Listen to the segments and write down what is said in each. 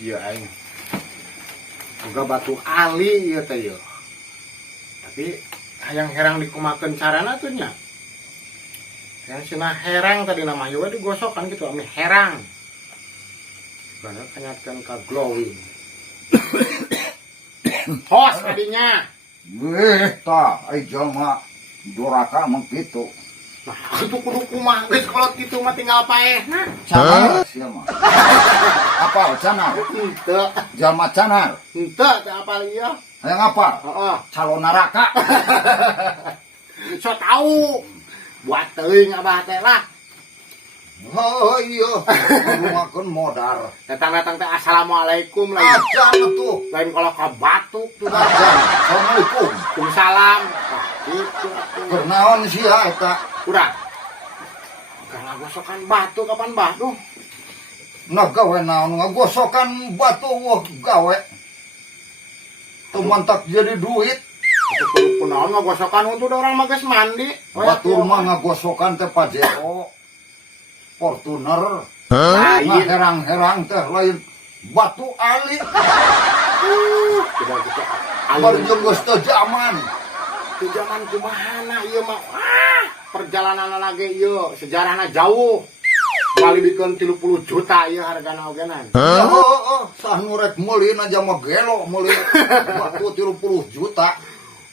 Iya aing. Boga batu ali ieu teh ieu. Tapi hayang herang dikumakeun carana tuh nya. Yang cenah herang tadi nama ieu digosokan gitu ame herang. Karena kanyatkeun ka glowing. Hos tadinya. Tah, ai jalma doraka mah kitu. Nah, itu kudu kumaha geus kolot kitu mah tinggal paehna. Canar sia mah. Apal canar? Henteu, Jalma canar. henteu teh apal ieu. Hayang apal? Heeh. Calon neraka. So tahu. Buat teuing abah teh lah. Oh iya, ngumakeun modar. Datang-datang teh assalamualaikum lain. Acan tuh. Lain kalau ka batuk tuh. Acan. Assalamualaikum. Waalaikumsalam. Nah, gitu atuh. Kenaon sia eta? Udah. Karena gosokan batu kapan batu? Nah gawe naon ngagosokan batu wah gawe. Tuh mantak jadi duit. Itu kudu kunaon ngagosokan untuk orang mah geus mandi. Batur mah ngagosokan teh Pajero. Fortuner. Lain. Herang-herang teh lain batu ali. Tidak bisa. Baru jeung geus teu zaman. Itu zaman kumahana ieu mah. Perjalanan lagi ieu sejarahna jauh. Bali bikeun 30 juta ieu hargana ogenan. Heeh, sah nu rek meulin aja mah gelo meulin batu 30 juta.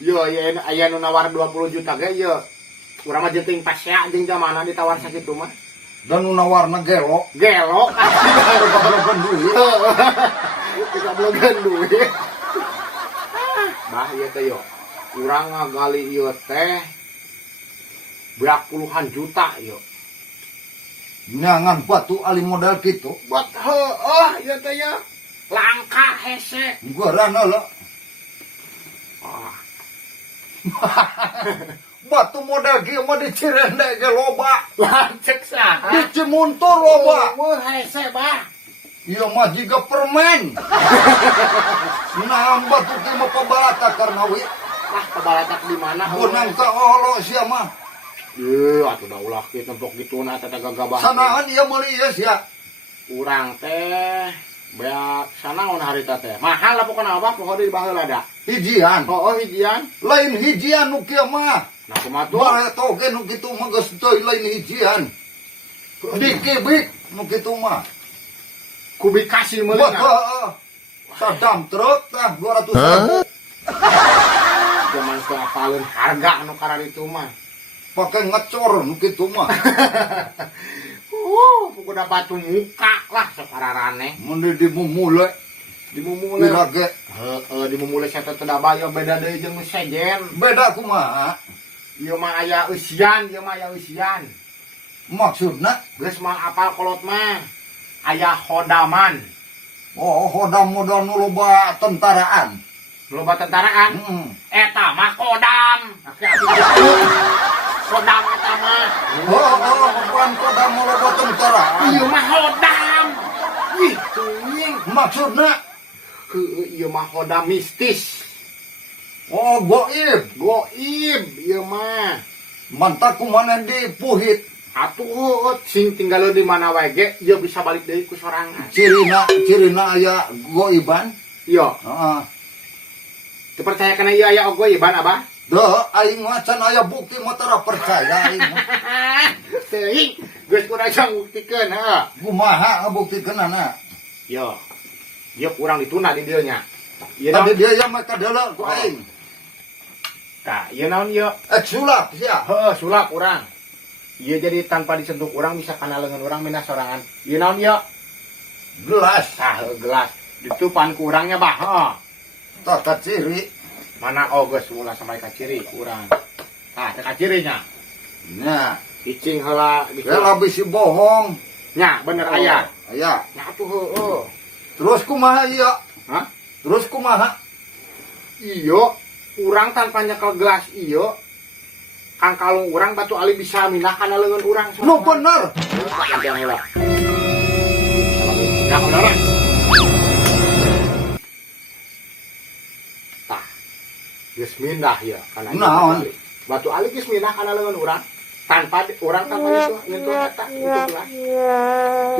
Yo, aya nu nawar 20 juta ge ieu. Urang mah jeung pasea jeung zamanna ditawar sakitu mah. Dan nu nawarna gelo, Gelo goblok duit. kita blogan duit. Bah ieu teh yo. Urang ngagali ieu teh berak puluhan juta yo. Nyangan batu ali modal kitu. Buat heueuh ieu teh ya. Langka hese. Gua rana lah. Ah, Batu modal kieu mah di Cirende ge loba. lancek saha? Di Cimuntur loba. Wah hese bah. Ieu mah jiga permen. Nah batu kieu mah pabalata karena wi. Ah, kebalatak di mana? Gunang ka olo sia mah. Atuh da ulah kieu tempok dituna teh gagabah. Sanaan ieu meuli ieu sia. Urang teh beak sanaon harita teh. Mahal lah pokona abah poho deui baheula da. Hijian. Oh hijian. Lain hijian nu kieu mah. Nah kumaha tuh? Bare toge nu kitu mah geus teu lain hijian. Dikibik nu kitu mah. Kubikasi Buat meulina. sadam truk tah 200.000. Zaman teu apaleun harga anu karar itu mah. Pake ngecor nu kitu mah. Pokoknya batu muka lah sakararane. Mun dimumule Dimumule. dirage. Dimumule saya teh da bayo beda deui jeung nu sejen. Beda kumaha? Ieu mah aya eusian, ieu mah aya eusian. Maksudna Geus mah apal kolot mah. Aya hodaman. oh hodam modal nu loba tentaraan. Loba tentaraan. Heeh. Eta mah kodam. Aki-aki gitu. Kodam eta mah. Bukan kodam nu loba tentaraan. Ieu mah hodam. Ih, teuing. Maksudna Heueuh ieu mah hodam mistis. oh goib. Goib ieu mah. Mantak kumaha dipuhit. Atuh sing tinggal di mana wae ge ieu bisa balik deui ku sorangan. Cirina aya goiban. Iya, Heeh. teu percaya kana ieu aya goiban abah? Dah aing mah can aya bukti mah tara percaya aing mah. Teuing, geus urang jang buktikeun heuh. Kumaha ngabuktikeunana? Yo. Ieu kurang dituna di dieu nya. Ieu Tadi naon? dia yang mah kadala ku aing. Tah, ieu naon ieu? Sulap sia. Heuh, sulap urang. Ieu jadi tanpa disentuh urang bisa kana leungeun urang mina sorangan. Ieu naon ieu? Gelas. Tah, gelas. Ditupan ku urangnya bah, heuh. Tata ciri. Mana geus ulah sampai ka ciri ku urang. Tah, teh ka cirinya. Nya, Icing heula bela bisi bohong. nya bener aya. Aya. Nya atuh heueuh. Terus kumaha ieu? Hah? Terus kumaha? Iyo, urang tanpa nyekel gelas iyo. Kang kalung urang batu ali bisa mindah kana leungeun urang. Nu bener. Yang heula. Ya bener. Tah. Geus mindah ya kana Naon? batu ali geus mindah kana leungeun urang. Tanpa urang tanpa itu eta itu gelas.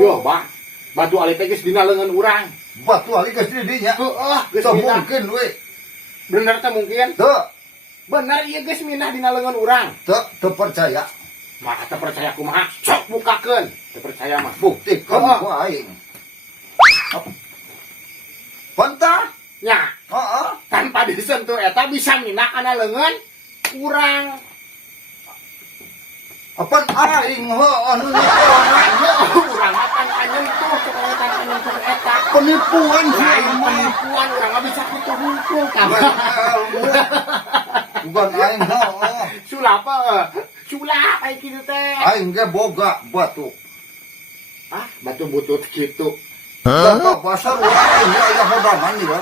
Yo, Bang. Batu ali teh geus dina leungeun urang. Batu ali geus di dinya. Heeh, geus Teu minah. mungkin we. Bener teh mungkin. Teu, Bener ieu geus minah dina leungeun urang. teu percaya. Mah teu percaya kumaha? Sok bukakeun. Teu percaya mah. Buktikan Heeh. ku aing. Pantah? Nya, Heeh. tanpa disentuh eta bisa minah kana leungeun urang. Apan aing anu nyekoran. Urang akan kanyentuh supaya tan kanyentuh eta. Penipuan sih Lain mah. penipuan urang mah bisa kitu hungkul Bukan ilmu. Bukan aing heeh. sulap sulap aya kitu teh. Aing ge boga batu. Ah, batu butut kitu. Bapak pasar urang aing ge aya hodangan ieu.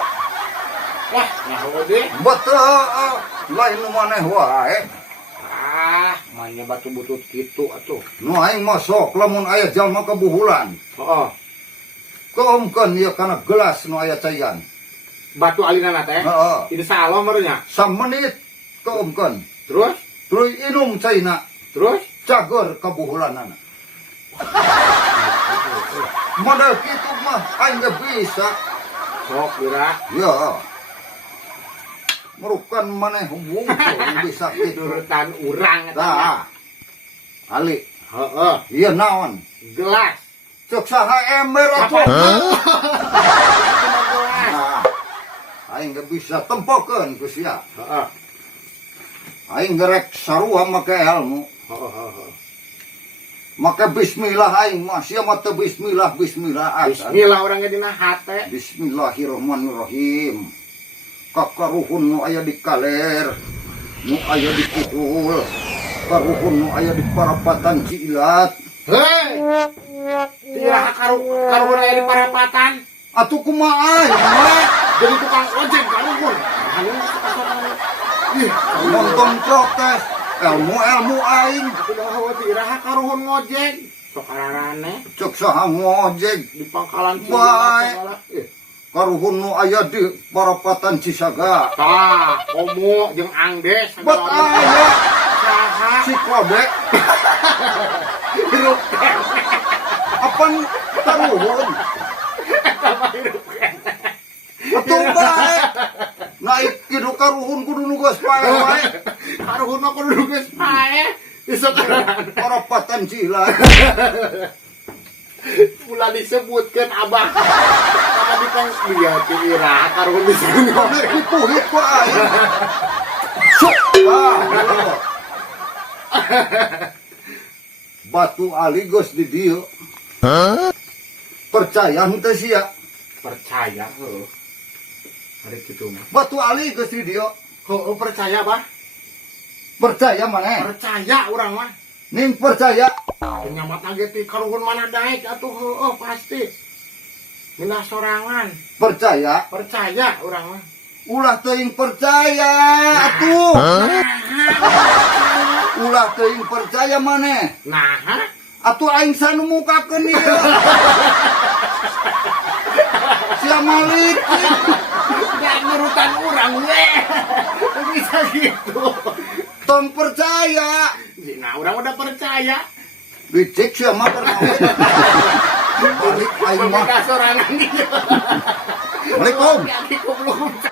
Wah, nyaho deh. Betul, lain nu maneh wae. Ah, manya batu butut kitu atuh. Nu aing mah sok lamun aya jalma kebuhulan. Heeh. Keomkeun ieu kana gelas nu aya cayan. Batu alinana teh. Heeh. Ini salah merenya. Samenit keomkeun. Terus, Terus inum caina terus cager kebuhulanana. Model kitu mah aing ge bisa. sok geura Ya. Merukan maneh wungkul bisa kitu. nurutan urang eta. Tah. Ali, Heeh. ieu naon? Gelas. Cek saha ember atuh. Gelas. Nah, aing ge bisa tempokeun ku sia. Heeh. Aing gerek sarua make ilmu. Heeh. Make bismillah aing mah sia mah teu bismillah acan. Bismillah orangnya dina hate. Bismillahirrahmanirrahim. Kakaruhun nu aya di kaler, nu aya di kidul, karuhun nu aya di parapatan Ciilat. Hei. Tiraha karuhun aya di parapatan. Atuh kumaha aing mah? Jadi tukang ojek karuhun. Anu ih, Nonton protes, ilmu aing, aku dah hawa tiraha karuhun ngojek. Sok ararane cek saha ngojek. di pangkalan Baik. segala. Karuhun nu aya di parapatan Cisaga. Tah, komo jeung angdes. Bet aya Saha? si Kobek. Hirup Apan karuhun? sama hirup Atuh bae. Naik kidu karuhun kudu nu geus pae wae. karuhun mah kudu geus pae. Isok ararane. Parapatan Ciilat. Ulah disebutkeun Abah. Sama dipang dia tiraha karuhun bisa ngomong. Dipuhit ku aing. Sok. Ah. Batu ali geus di dieu. Percaya henteu sia. Percaya heuh. Hari kitu mah. Batu ali geus di dieu. Heuh percaya Bah. Percaya maneh. Percaya urang mah. Ning percaya. Penyamat lagi ti karuhun mana daek atuh heuh pasti. Minah sorangan. Percaya. Percaya urang mah. Ulah teuing percaya atuh. Ulah teuing percaya maneh. Nah, Atuh aing sanu mukakeun ieu. Sia Malik. dan nurutan urang we. Bisa gitu. Tong percaya. Nah, urang udah percaya. Dicek sia mah ternawe. Balik aing mah. Minah sorangan dia. Assalamualaikum. Jadi goblok.